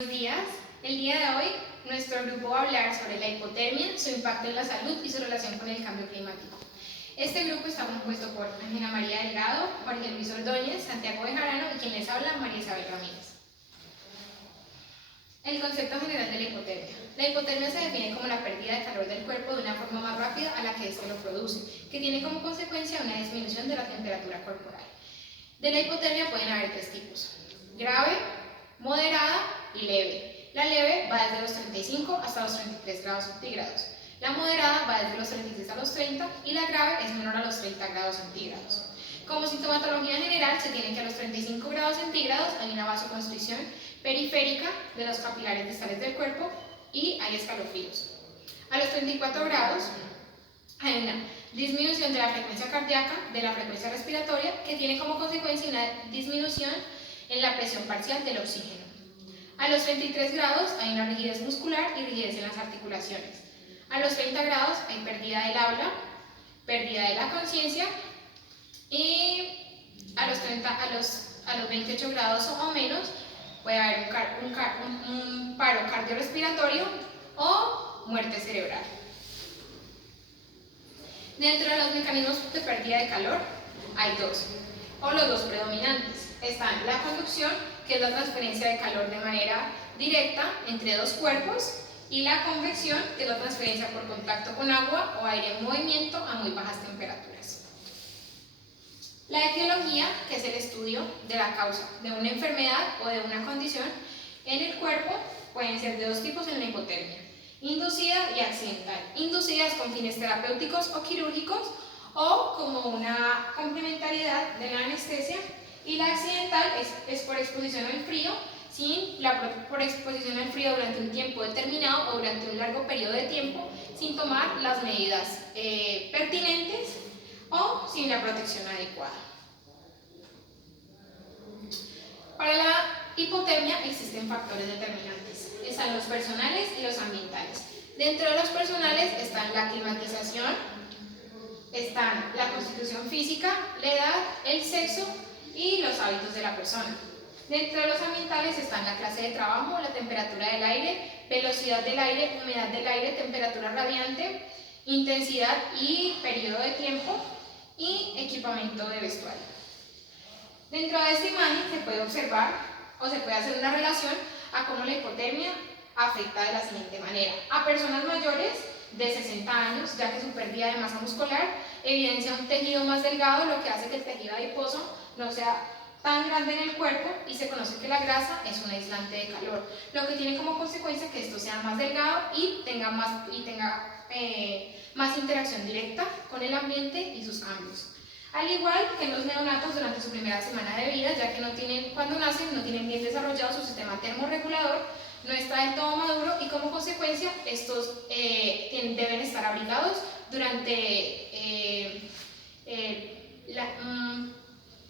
Buenos días. El día de hoy nuestro grupo va a hablar sobre la hipotermia, su impacto en la salud y su relación con el cambio climático. Este grupo está compuesto por Ángela María Delgado, Jorge Luis Ordóñez, Santiago Bejarano y quien les habla, María Isabel Ramírez. El concepto general de la hipotermia. La hipotermia se define como la pérdida de calor del cuerpo de una forma más rápida a la que éste lo produce, que tiene como consecuencia una disminución de la temperatura corporal. De la hipotermia pueden haber tres tipos: grave, moderada y leve. La leve va desde los 35 hasta los 33 grados centígrados. La moderada va desde los 36 a los 30 y la grave es menor a los 30 grados centígrados. Como sintomatología general se tiene que a los 35 grados centígrados hay una vasoconstricción periférica de los capilares distales del cuerpo y hay escalofríos. A los 34 grados hay una disminución de la frecuencia cardíaca, de la frecuencia respiratoria, que tiene como consecuencia una disminución en la presión parcial del oxígeno. A los 33 grados hay una rigidez muscular y rigidez en las articulaciones. A los 30 grados hay pérdida del habla, pérdida de la conciencia y a los 28 grados o menos puede haber un paro cardiorrespiratorio o muerte cerebral. Dentro de los mecanismos de pérdida de calor hay dos, o los dos predominantes. Están la conducción, que es la transferencia de calor de manera directa entre dos cuerpos, y la convección, que es la transferencia por contacto con agua o aire en movimiento a muy bajas temperaturas. La etiología, que es el estudio de la causa de una enfermedad o de una condición en el cuerpo, pueden ser de dos tipos en la hipotermia: inducida y accidental. Inducida es con fines terapéuticos o quirúrgicos o como una complementariedad de la anestesia, y la accidental es por exposición al frío, por exposición al frío durante un tiempo determinado o durante un largo periodo de tiempo sin tomar las medidas pertinentes o sin la protección adecuada. Para la hipotermia existen factores determinantes. Están los personales y los ambientales. Dentro de los personales están la climatización, están la constitución física, la edad, el sexo y los hábitos de la persona. Dentro de los ambientales están la clase de trabajo, la temperatura del aire, velocidad del aire, humedad del aire, temperatura radiante, intensidad y periodo de tiempo y equipamiento de vestuario. Dentro de esta imagen se puede observar o se puede hacer una relación a cómo la hipotermia afecta de la siguiente manera: a personas mayores de 60 años, ya que su pérdida de masa muscular evidencia un tejido más delgado, lo que hace que el tejido adiposo no sea tan grande en el cuerpo, y se conoce que la grasa es un aislante de calor, lo que tiene como consecuencia que esto sea más delgado y tenga más interacción directa con el ambiente y sus cambios. Al igual que en los neonatos durante su primera semana de vida, ya que cuando nacen no tienen bien desarrollado su sistema termorregulador, no está del todo maduro, y como consecuencia estos deben estar abrigados durante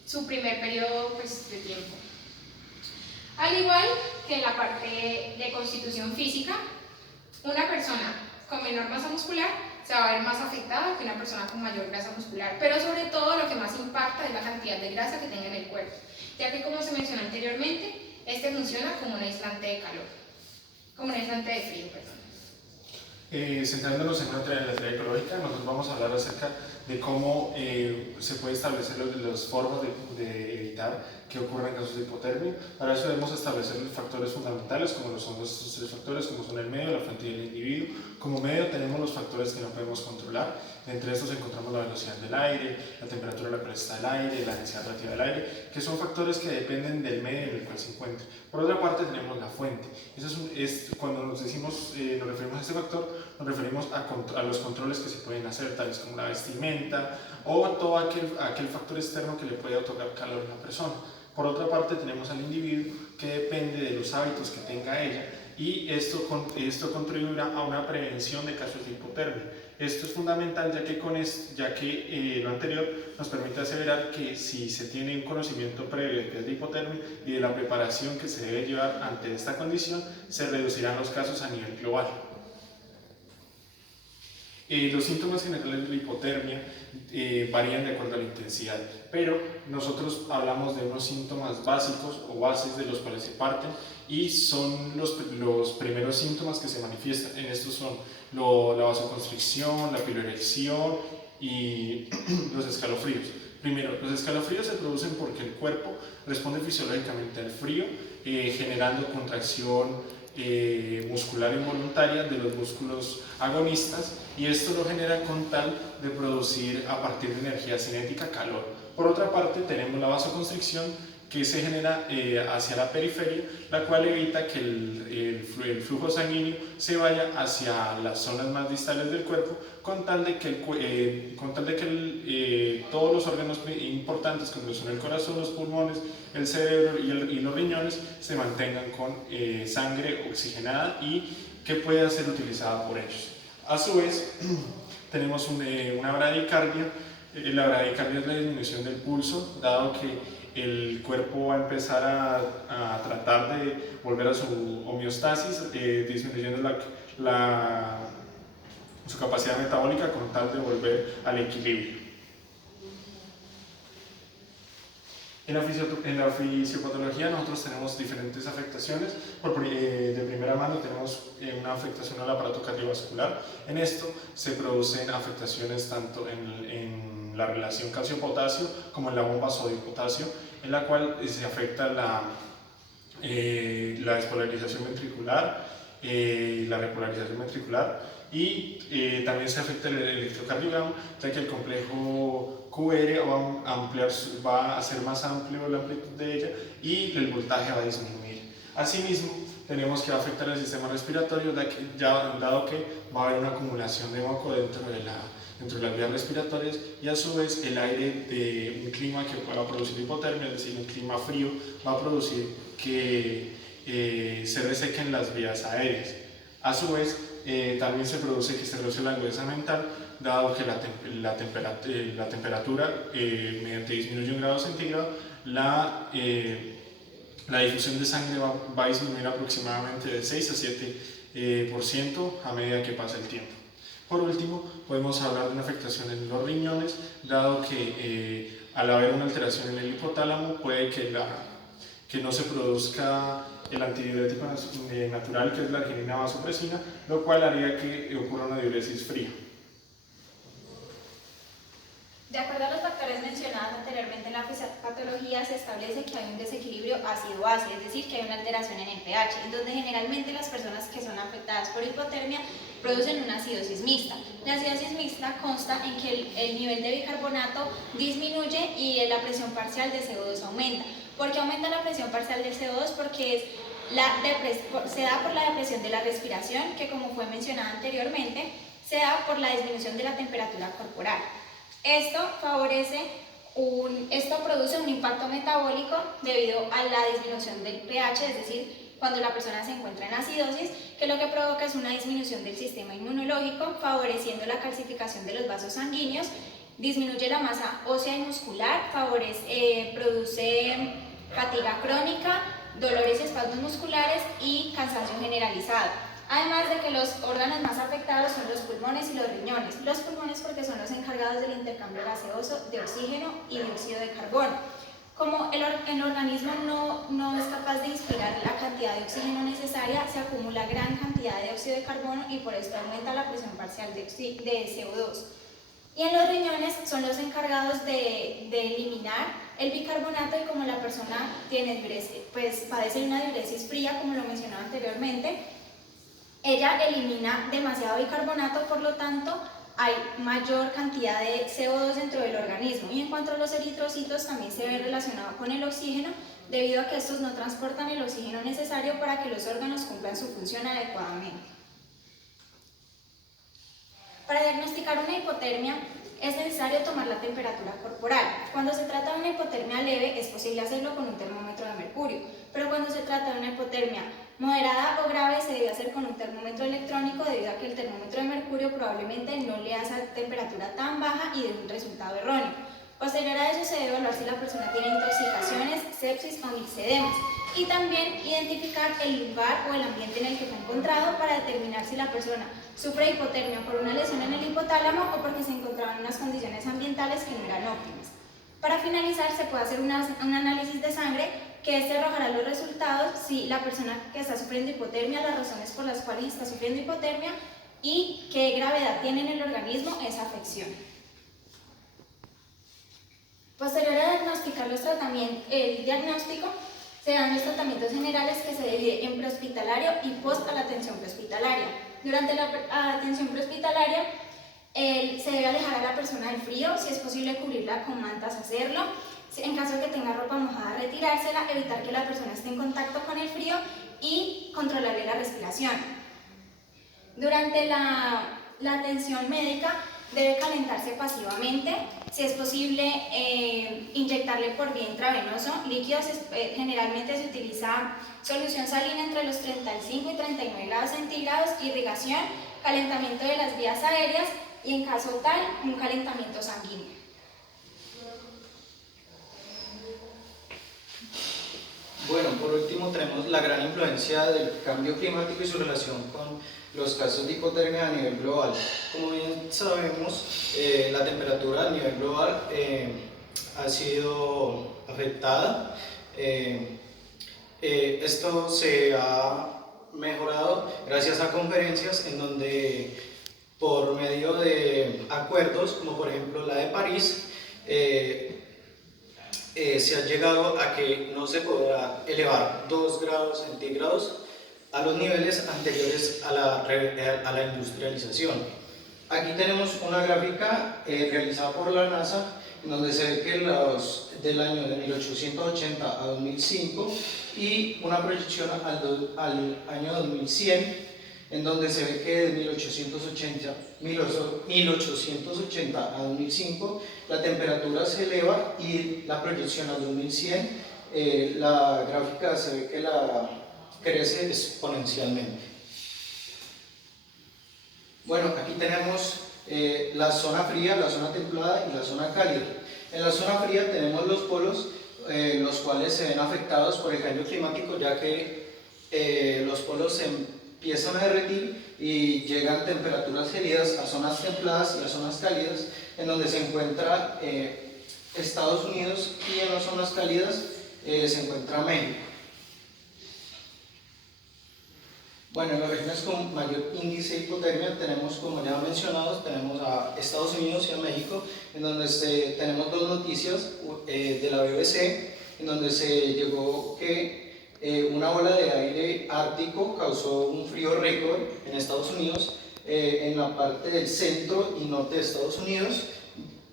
su primer periodo de tiempo. Al igual que en la parte de constitución física, una persona con menor masa muscular se va a ver más afectada que una persona con mayor grasa muscular, pero sobre todo lo que más impacta es la cantidad de grasa que tenga en el cuerpo, ya que, como se mencionó anteriormente, este funciona como un aislante de calor, como un aislante de frío, perdón. Centrándonos en una teoría ecológica, nosotros vamos a hablar acerca de cómo se puede establecer las formas de evitar que ocurran casos de hipotermia. Para eso debemos establecer los factores fundamentales, como son estos tres factores, como son el medio, la fuente y el individuo. Como medio tenemos los factores que no podemos controlar. Entre estos encontramos la velocidad del aire, la temperatura a la cual está el aire, la densidad relativa del aire, que son factores que dependen del medio en el cual se encuentra. Por otra parte tenemos la fuente. Cuando nos referimos a este factor, nos referimos a los controles que se pueden hacer, tales como la vestimenta o todo aquel factor externo que le puede otorgar calor a la persona. Por otra parte tenemos al individuo, que depende de los hábitos que tenga ella, y esto contribuirá a una prevención de casos de hipotermia. Esto es fundamental, ya que lo anterior nos permite aseverar que si se tiene un conocimiento previo de qué es la hipotermia y de la preparación que se debe llevar ante esta condición, se reducirán los casos a nivel global. Los síntomas generales de la hipotermia varían de acuerdo a la intensidad, pero nosotros hablamos de unos síntomas básicos o bases de los cuales se parten, y son los primeros síntomas que se manifiestan. En estos son la vasoconstricción, la piloerección y los escalofríos. Primero, los escalofríos se producen porque el cuerpo responde fisiológicamente al frío, generando contracción muscular involuntaria de los músculos agonistas, y esto lo genera con tal de producir a partir de energía cinética calor. Por otra parte, tenemos la vasoconstricción, que se genera hacia la periferia, la cual evita que el flujo sanguíneo se vaya hacia las zonas más distales del cuerpo, con tal de que, todos los órganos importantes, como son el corazón, los pulmones, el cerebro y los riñones, se mantengan con sangre oxigenada y que pueda ser utilizada por ellos. A su vez, tenemos una bradicardia. La bradicardia es la disminución del pulso, dado que el cuerpo va a empezar a tratar de volver a su homeostasis, disminuyendo su capacidad metabólica con tal de volver al equilibrio. En la fisiopatología nosotros tenemos diferentes afectaciones. De primera mano tenemos una afectación al aparato cardiovascular. En esto se producen afectaciones tanto en la relación calcio-potasio como en la bomba sodio-potasio, en la cual se afecta la despolarización ventricular y la repolarización ventricular, y también se afecta el electrocardiograma, ya que el complejo QR va a ser más amplio la amplitud de ella y el voltaje va a disminuir. Asimismo, tenemos que afectar el sistema respiratorio, dado que va a haber una acumulación de moco dentro de las vías respiratorias, y a su vez el aire de un clima que pueda producir hipotermia, es decir, un clima frío, va a producir que se resequen las vías aéreas. A su vez, también se produce que se reduce la agudeza mental, dado que la temperatura, mediante disminuye 1 grado centígrado, la difusión de sangre va a disminuir aproximadamente de 6 a 7% a medida que pasa el tiempo. Por último, podemos hablar de una afectación en los riñones, dado que al haber una alteración en el hipotálamo puede que no se produzca el antidiurético natural, que es la arginina vasopresina, lo cual haría que ocurra una diuresis fría. De acuerdo a los factores mencionados anteriormente en la fisiopatología, se establece que hay un desequilibrio ácido-base, es decir, que hay una alteración en el pH, en donde generalmente las personas que son afectadas por hipotermia producen una acidosis mixta. La acidosis mixta consta en que el nivel de bicarbonato disminuye y la presión parcial de CO2 aumenta. ¿Por qué aumenta la presión parcial del CO2? Porque se da por la depresión de la respiración, que como fue mencionado anteriormente, se da por la disminución de la temperatura corporal. Esto produce un impacto metabólico debido a la disminución del pH, es decir, cuando la persona se encuentra en acidosis, que lo que provoca es una disminución del sistema inmunológico, favoreciendo la calcificación de los vasos sanguíneos, disminuye la masa ósea y muscular, produce fatiga crónica, dolores y espasmos musculares y cansancio generalizado. Además de que los órganos más afectados son los pulmones y los riñones. Los pulmones porque son los encargados del intercambio gaseoso de oxígeno y dióxido de carbono. Como el organismo no es capaz de inspirar la cantidad de oxígeno necesaria, se acumula gran cantidad de dióxido de carbono y por esto aumenta la presión parcial de CO2. Y en los riñones son los encargados de eliminar el bicarbonato, y como la persona padece una diuresis fría, como lo mencionaba anteriormente, ella elimina demasiado bicarbonato, por lo tanto hay mayor cantidad de CO2 dentro del organismo. Y en cuanto a los eritrocitos, también se ve relacionado con el oxígeno, debido a que estos no transportan el oxígeno necesario para que los órganos cumplan su función adecuadamente. Para diagnosticar una hipotermia es necesario tomar la temperatura corporal. Cuando se trata de una hipotermia leve es posible hacerlo con un termómetro de mercurio, pero cuando se trata de una hipotermia moderada o grave se debe hacer con un termómetro electrónico, debido a que el termómetro de mercurio probablemente no lea esa temperatura tan baja y dé un resultado erróneo. Posterior a eso se debe evaluar si la persona tiene intoxicaciones, sepsis o mixedemas, y también identificar el lugar o el ambiente en el que fue encontrado para determinar si la persona sufre hipotermia por una lesión en el hipotálamo o porque se encontraba en unas condiciones ambientales que no eran óptimas. Para finalizar, se puede hacer un análisis de sangre que este arrojará los resultados si la persona que está sufriendo hipotermia, las razones por las cuales está sufriendo hipotermia y qué gravedad tiene en el organismo esa afección. Posterior a diagnosticar el diagnóstico, se dan los tratamientos generales que se dividen en prehospitalario y post a la atención prehospitalaria. Durante la atención prehospitalaria, se debe alejar a la persona del frío, si es posible cubrirla con mantas, hacerlo. En caso de que tenga ropa mojada, retirársela, evitar que la persona esté en contacto con el frío y controlarle la respiración. Durante la atención médica, debe calentarse pasivamente, si es posible inyectarle por vía intravenoso líquidos. Generalmente se utiliza solución salina entre los 35 y 39 grados centígrados, irrigación, calentamiento de las vías aéreas y en caso tal, un calentamiento sanguíneo. Bueno, por último tenemos la gran influencia del cambio climático y su relación con los casos de hipotermia a nivel global. Como bien sabemos, la temperatura a nivel global ha sido afectada. Esto se ha mejorado gracias a conferencias en donde, por medio de acuerdos, como por ejemplo la de París, se ha llegado a que no se podrá elevar 2 grados centígrados a los niveles anteriores a la industrialización. Aquí tenemos una gráfica realizada por la NASA, en donde se ve que del año de 1880 a 2005 y una proyección al año 2100, en donde se ve que de 1880 a 2005 la temperatura se eleva y la proyección al 2100, la gráfica se ve que crece exponencialmente. Bueno, aquí tenemos la zona fría, la zona templada y la zona cálida. En la zona fría tenemos los polos, los cuales se ven afectados por el cambio climático, ya que los polos se empiezan a derretir y llegan temperaturas gélidas a zonas templadas y a zonas cálidas, en donde se encuentra Estados Unidos, y en las zonas cálidas se encuentra México. Bueno, en las regiones con mayor índice de hipotermia tenemos, como ya mencionados, tenemos a Estados Unidos y a México, en donde tenemos 2 noticias de la BBC, en donde se llegó que una ola de aire ártico causó un frío récord en Estados Unidos, en la parte del centro y norte de Estados Unidos,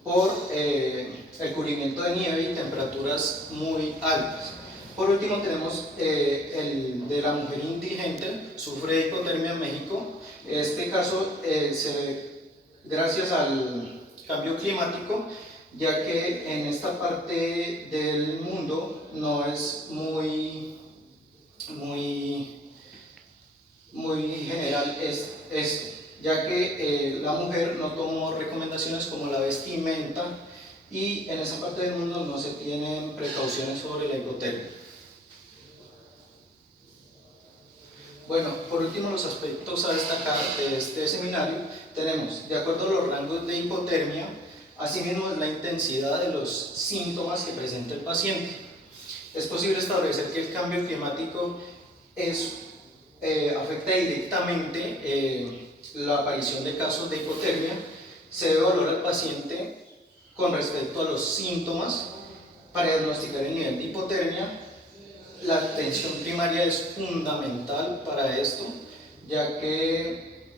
por el cubrimiento de nieve y temperaturas muy altas. Por último tenemos el de la mujer indigente, sufre de hipotermia en México. Este caso se ve gracias al cambio climático, ya que en esta parte del mundo no es muy general esto, ya que la mujer no tomó recomendaciones como la vestimenta, y en esa parte del mundo no se tienen precauciones sobre la hipotermia. Bueno, por último, los aspectos a destacar de este seminario tenemos, de acuerdo a los rangos de hipotermia, asimismo es la intensidad de los síntomas que presenta el paciente. Es posible establecer que el cambio climático afecta directamente la aparición de casos de hipotermia. Se debe evaluar al paciente con respecto a los síntomas para diagnosticar el nivel de hipotermia. La atención primaria es fundamental para esto, ya que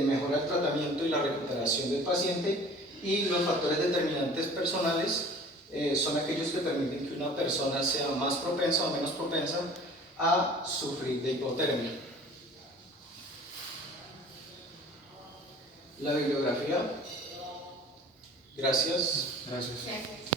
mejora el tratamiento y la recuperación del paciente, y los factores determinantes personales son aquellos que permiten que una persona sea más propensa o menos propensa a sufrir de hipotermia. La bibliografía. Gracias. Gracias. Gracias.